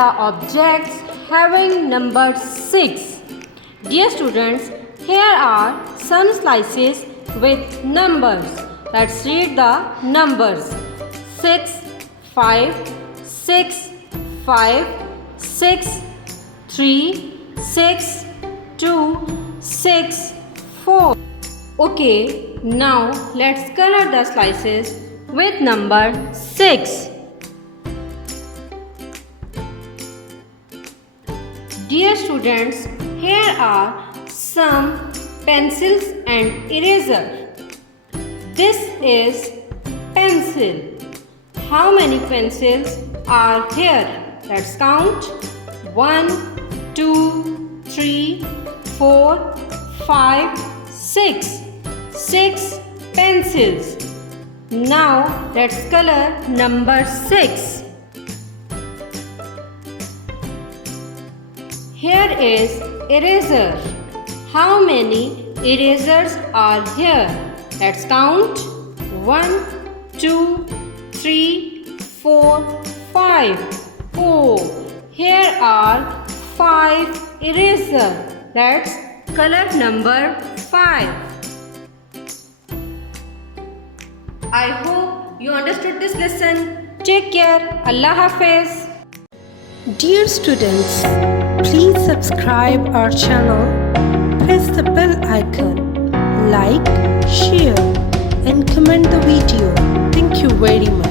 the objects having number 6. Dear students, here are some slices with numbers. Let's read the numbers. 6, 5, 6, 5, 6, 3, 6, 2, 6, 4. Okay, now let's color the slices with number 6. Dear students, here are some pencils and eraser. This is pencil. How many pencils are here? Let's count. 1, 2, 3, 4, 5, 6. 6 pencils. Now let's color number 6. Here is eraser. How many erasers are here? Let's count. 1, 2, 3, 4, 5. Oh, here are 5 erasers. Let's color number 5. I hope you understood this lesson. Take care. Allah Hafiz. Dear students, please subscribe our channel, press the bell icon, like, share and comment the video. Thank you very much.